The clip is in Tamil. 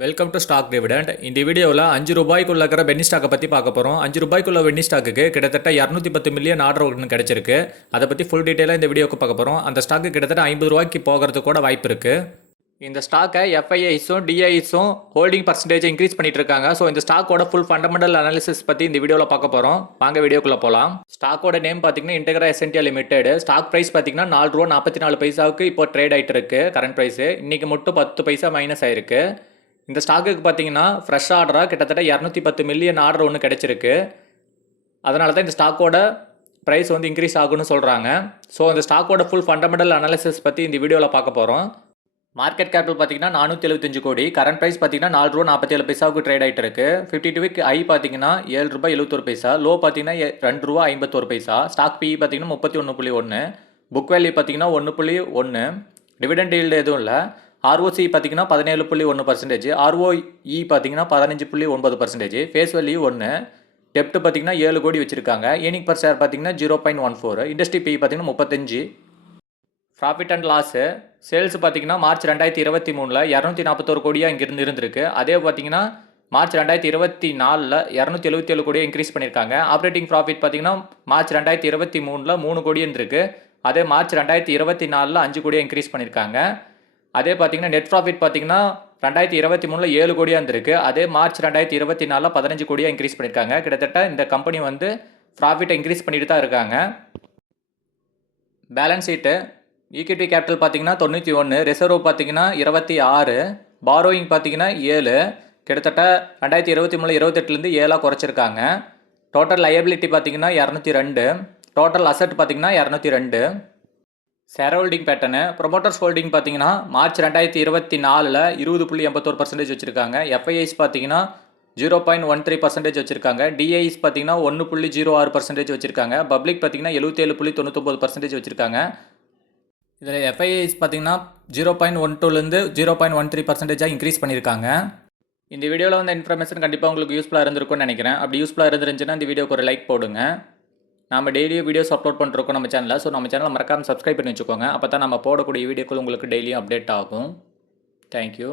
Welcome to stock dividend. இந்த வீடியோவில் 5 ரூபாய்க்குள்ள இருக்கிற பென்னி ஸ்டாக்கை பற்றி பார்க்க போகிறோம். 5 ரூபாய்க்குள்ள பென்னி ஸ்டாக்குக்கு கிட்டத்தட்ட 210 மில்லியன் ஆர்டர் ஒன்று கிடச்சிருக்கு. அதை பற்றி ஃபுல் டீட்டெயிலாக இந்த வீடியோக்கு பார்க்க போகிறோம். அந்த ஸ்டாக்கு கிட்டத்தட்ட 50 ரூபாய்க்கு போகிறதுக்கு கூட வாய்ப்பு இருக்குது. இந்த ஸ்டாக்கை எஃப்ஐஐஸும் டிஐஸும் ஹோல்டிங் பர்சன்டேஜ் இன்க்ரீஸ் பண்ணிட்டு இருக்காங்க. ஸோ இந்த ஸ்டாக்கோட ஃபுல் ஃபண்டமெண்டல் அனாலிசிஸ் பற்றி இந்த வீடியோவில் பார்க்க போகிறோம். வாங்க வீடியோக்குள்ளே போகலாம். ஸ்டாக்கோட நேம் பார்த்தீங்கன்னா இன்டெக்ரா எசென்டியா லிமிடெட். ஸ்டாக் ப்ரைஸ் பார்த்தீங்கன்னா 4 ரூபா 44 பைசாவுக்கு இப்போ ட்ரேட் ஆகிட்டு இருக்கு. கரண்ட் ப்ரைஸ் இன்னைக்கு மட்டும் 10 பைசா மைனஸ் ஆயிருக்கு. இந்த ஸ்டாக்குக்கு பார்த்தீங்கன்னா ஃப்ரெஷ் ஆர்டராக கிட்டத்தட்ட 210 மில்லியன் ஆர்டர் ஒன்று கிடச்சிருக்கு. அதனால தான் இந்த ஸ்டாக்கோட ப்ரைஸ் வந்து இன்க்ரீஸ் ஆகும்னு சொல்கிறாங்க. ஸோ இந்த ஸ்டாக்கோட ஃபுல் ஃபண்டமெண்டல் அனாலிசிஸ் பற்றி இந்த வீடியோவில் பார்க்க போகிறோம். மார்க்கெட் கேபிட்டல் பார்த்தீங்கன்னா 475 கோடி. கரண்ட் ப்ரைஸ் பார்த்தீங்கன்னா 4 ரூபா 47 பைசாவுக்கு ட்ரேட் ஆகிட்டு இருக்கு. 52 வீக் ஐ பார்த்தீங்கன்னா 7 ரூபாய் 71 பைசா. லோ பார்த்தீங்கன்னா 2 ரூபா 51 பைசா. ஸ்டாக் பிஇ பார்த்தீங்கன்னா 31.1. புக் வேல்யூ பார்த்தீங்கன்னா 1.1. டிவிடெண்ட் ஈல்டு எதுவும் இல்லை. ஆர்ஓசி பார்த்தீங்கன்னா 17.1%. ஆர்ஓஇ பார்த்தீங்கன்னா 15.9%. Face value 1. டெப்ட் பார்த்தீங்கன்னா 7 கோடி வச்சிருக்காங்க. ஏர்னிங் பர் ஷேர் பார்த்தீங்கன்னா 0.14. இண்டஸ்ட்ரி பி பார்த்தீங்கன்னா 35. ப்ராஃபிட் அண்ட் லாஸு சேல்ஸ் பார்த்தீங்கன்னா மார்ச் 2023 241 கோடியாக இங்கிருந்து இருந்திருக்கு. அதே பார்த்தீங்கன்னா மார்ச் 2024 277 கோடியாக இன்க்ரீஸ் பண்ணியிருக்காங்க. ஆப்ரேட்டிங் ப்ராஃபிட் பார்த்தீங்கன்னா மார்ச் 2023 3 கோடி இருந்திருக்கு. அதே மார்ச் 2024 5 கோடியாக இன்க்ரீஸ் பண்ணியிருக்காங்க. அதே பார்த்தீங்கன்னா நெட் ப்ராஃபிட் பார்த்தீங்கன்னா 2023 7 கோடியாக இருந்திருக்கு. அதே மார்ச் 2024 15 கோடியாக இன்க்ரீஸ் பண்ணியிருக்காங்க. கிட்டத்தட்ட இந்த கம்பெனி வந்து ப்ராஃபிட்டை இன்க்ரீஸ் பண்ணிட்டு தான் இருக்காங்க. பேலன்ஸ் ஷீட்டு ஈக்விட்டி கேபிட்டல் பார்த்தீங்கன்னா 91, ரிசர்வ் பார்த்தீங்கன்னா 26, பாரோயிங் பார்த்தீங்கன்னா 7. கிட்டத்தட்ட 2023 28லேருந்து 7 குறைச்சிருக்காங்க. டோட்டல் லயபிலிட்டி பார்த்தீங்கன்னா 202. டோட்டல் அசட் பார்த்தீங்கன்னா 202. Share holding pattern promoters holding பார்த்தீங்கன்னா மார்ச் 2024 20.81% வச்சுருக்காங்க. எஃப்ஐஐஸ் பார்த்தீங்கன்னா 0.13% வச்சுருக்காங்க. டிஐஸ் பார்த்தீங்கன்னா 1.06% வச்சுருக்காங்க. பப்ளிக் பார்த்தீங்கன்னா 77.99% வச்சுருக்காங்க. இதில் எஃப்ஐஐஸ் பார்த்தீங்கன்னா 0.12லேருந்து 0.13% இன்க்ரீஸ் பண்ணியிருக்காங்க. இந்த வீடியோவில் வந்து இன்ஃபர்மேஷன் கண்டிப்பாக உங்களுக்கு யூஸ்ஃபுல்லாக இருந்திருக்கும்னு நினைக்கிறேன். அப்படி யூஸ்ஃபுல்லாக இருந்துருந்துச்சுன்னா இந்த வீடியோக்கு ஒரு லைக் போடுங்க. நம்ம டெய்லியும் வீடியோஸ் அப்லோட் பண்ணிருக்கோம் நம்ம சேனலில். ஸோ நம்ம சேனலை மறக்காமல் சப்ஸ்கிரைப் பண்ணி வச்சுக்கோங்க. அப்போ தான் நம்ம போடக்கூடிய வீடியோக்கள் உங்களுக்கு டெய்லியும் அப்டேட் ஆகும். தேங்க்யூ.